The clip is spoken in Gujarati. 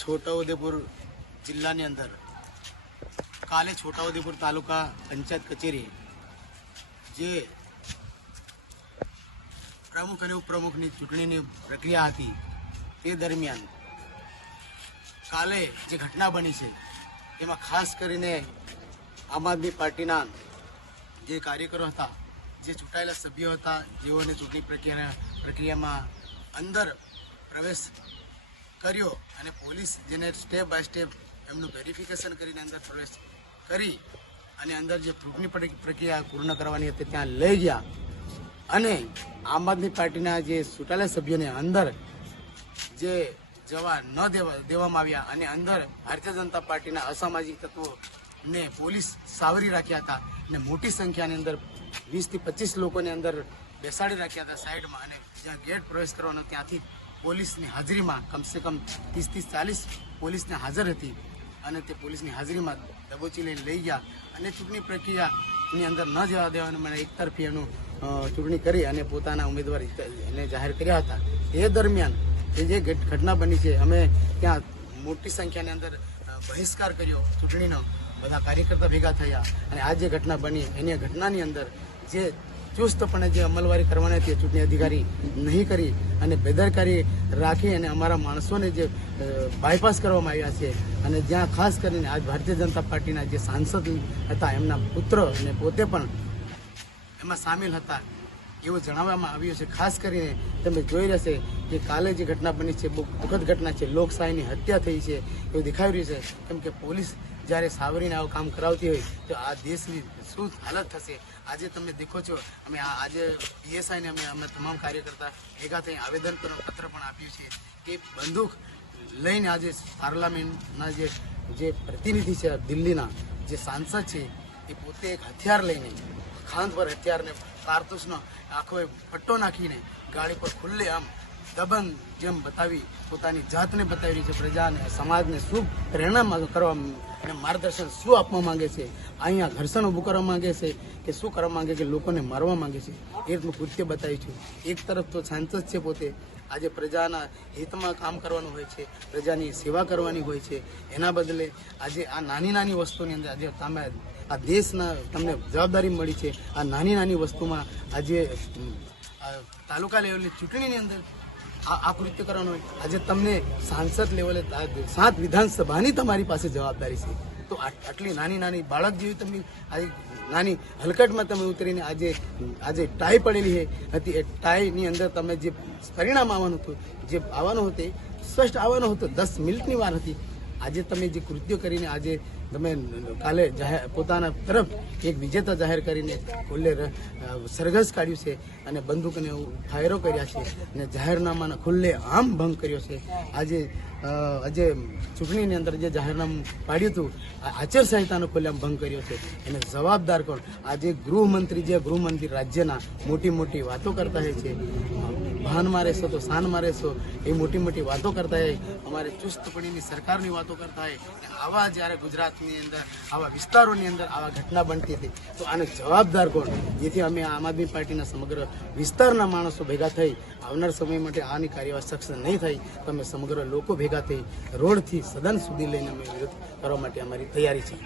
છોટાઉદેપુર જિલ્લાની અંદર કાલે છોટાઉદેપુર તાલુકા પંચાયત કચેરી જે પ્રમુખ અને ઉપપ્રમુખની ચૂંટણીની પ્રક્રિયા હતી તે દરમિયાન કાલે જે ઘટના બની છે એમાં ખાસ કરીને આમ આદમી પાર્ટીના જે કાર્યકરો હતા, જે ચૂંટાયેલા સભ્યો હતા, જેઓને ચૂંટણી પ્રક્રિયામાં અંદર પ્રવેશ કર્યો અને પોલીસ જેને સ્ટેપ બાય સ્ટેપ એમનું વેરિફિકેશન કરીને અંદર પ્રવેશ કરી અને અંદર જે ચૂંટણી પ્રક્રિયા પૂર્ણ કરવાની હતી ત્યાં લઈ ગયા અને આમ આદમી પાર્ટીના જે ચૂંટાયેલા સભ્યોને અંદર જે જવા ન દેવામાં આવ્યા અને અંદર ભારતીય જનતા પાર્ટીના અસામાજિક તત્વોને પોલીસ સાવરી રાખ્યા હતા અને મોટી સંખ્યાની અંદર 20 થી 25 લોકોને અંદર બેસાડી રાખ્યા હતા સાઈડમાં અને જ્યાં ગેટ પ્રવેશ કરવાનો ત્યાંથી પોલીસની હાજરીમાં કમસે કમ 30 થી 40 પોલીસને હાજર હતી અને તે પોલીસની હાજરીમાં દબોચી લઈને લઈ ગયા અને ચૂંટણી પ્રક્રિયાની અંદર ન જવા દેવાનું મને એકતરફી એનું ચૂંટણી કરી અને પોતાના ઉમેદવાર એને જાહેર કર્યા હતા. એ દરમિયાન એ જે ઘટના બની છે અમે ત્યાં મોટી સંખ્યાની અંદર બહિષ્કાર કર્યો ચૂંટણીનો, બધા કાર્યકર્તા ભેગા થયા અને આ જે ઘટના બની એની ઘટનાની અંદર જે ચુસ્તપણે જે અમલવારી કરવાની હતી ચૂંટણી અધિકારી નહીં કરી અને બેદરકારી રાખી અને અમારા માણસોને જે બાયપાસ કરવામાં આવ્યા છે અને જ્યાં ખાસ કરીને આજ ભારતીય જનતા પાર્ટીના જે સાંસદ હતા એમના પુત્ર અને પોતે પણ એમાં સામેલ હતા એવું જણાવવામાં આવ્યું છે. ખાસ કરીને તમે જોઈ રહેશે કે કાલે જે ઘટના બની છે બહુ દુઃખદ ઘટના છે, લોકશાહીની હત્યા થઈ છે એવું દેખાઈ રહ્યું છે. કેમ કે પોલીસ જ્યારે સાવરીને આવું કામ કરાવતી હોય તો આ દેશની શું હાલત થશે. આજે તમે દેખો છો અમે આજે પીએસઆઈને અમે તમામ કાર્યકર્તા ભેગા થઈ આવેદન પત્ર પણ આપ્યું છે કે બંદૂક લઈને આજે પાર્લામેન્ટના જે પ્રતિનિધિ છે દિલ્હીના જે સાંસદ છે એ પોતે એક હથિયાર લઈને ખાંદ પર હથિયારને કારતૂસનો આખો પટ્ટો નાખીને ગાડી પર ખુલ્લે આમ દબંગ જેમ બતાવી પોતાની જાતને બતાવી રહી છે. પ્રજાને સમાજને શું પ્રેરણા કરવા અને માર્ગદર્શન શું આપવા માંગે છે, અહીંયા ઘર્ષણ ઊભું કરવા માંગે છે કે શું કરવા માંગે કે લોકોને મારવા માંગે છે એ રીતનું કૃત્ય બતાવ્યું છે. એક તરફ તો સાંસદ છે પોતે આજે પ્રજાના હિતમાં કામ કરવાનું હોય છે, પ્રજાની સેવા કરવાની હોય છે, એના બદલે આજે આ નાની નાની વસ્તુની અંદર આજે તમે આ દેશના તમને જવાબદારી મળી છે આ નાની નાની વસ્તુમાં આજે તાલુકા લેવલની ચૂંટણીની અંદર આ કૃત્ય કરવાનું હોય. આજે તમને સાંસદ લેવલે 7 વિધાનસભાની તમારી પાસે જવાબદારી છે તો આટલી નાની નાની બાળક જેવી તમને આજે નાની હલકટમાં તમે ઉતરીને આજે ટાઈ પડેલી હતી એ ટાઈની અંદર તમે જે પરિણામ આવવાનું હતું જે આવવાનું હતું એ સ્પષ્ટ આવવાનું હતું, 10 મિનિટની વાર હતી. આજે તમે જે કૃત્ય કરીને આજે તમે કાલે પોતાના તરફ એક વિજેતા જાહેર કરીને ખુલ્લે સરઘસ કાઢ્યું છે અને બંદૂકને ફાયરો કર્યા છે અને જાહેરનામાના ખુલ્લે આમ ભંગ કર્યો છે. આજે ચૂંટણીની અંદર જે જાહેરનામું પાડ્યું હતું આચારસંહિતાનો ખુલ્લે ભંગ કર્યો છે એને જવાબદાર કોણ? આજે ગૃહમંત્રી રાજ્યના મોટી વાતો કરતા હોય છે, ભાનમાં રહેશો તો શાનમાં રહેશો એ મોટી વાતો કરતા હોય, અમારે ચુસ્તપણીની સરકારની વાતો કરતા હોય. આવા જ્યારે ગુજરાતની અંદર આવા વિસ્તારોની અંદર આવા ઘટના બનતી હતી તો આને જવાબદાર કોણ? જેથી અમે આમ આદમી પાર્ટીના સમગ્ર વિસ્તારના માણસો ભેગા થઈ આવનાર સમય માટે આની કાર્યવાહી સક્ષમ નહીં થઈ તો અમે સમગ્ર લોકો ભેગા થઈ રોડથી સદન સુધી લઈને અમે વિરોધ કરવા માટે અમારી તૈયારી છે.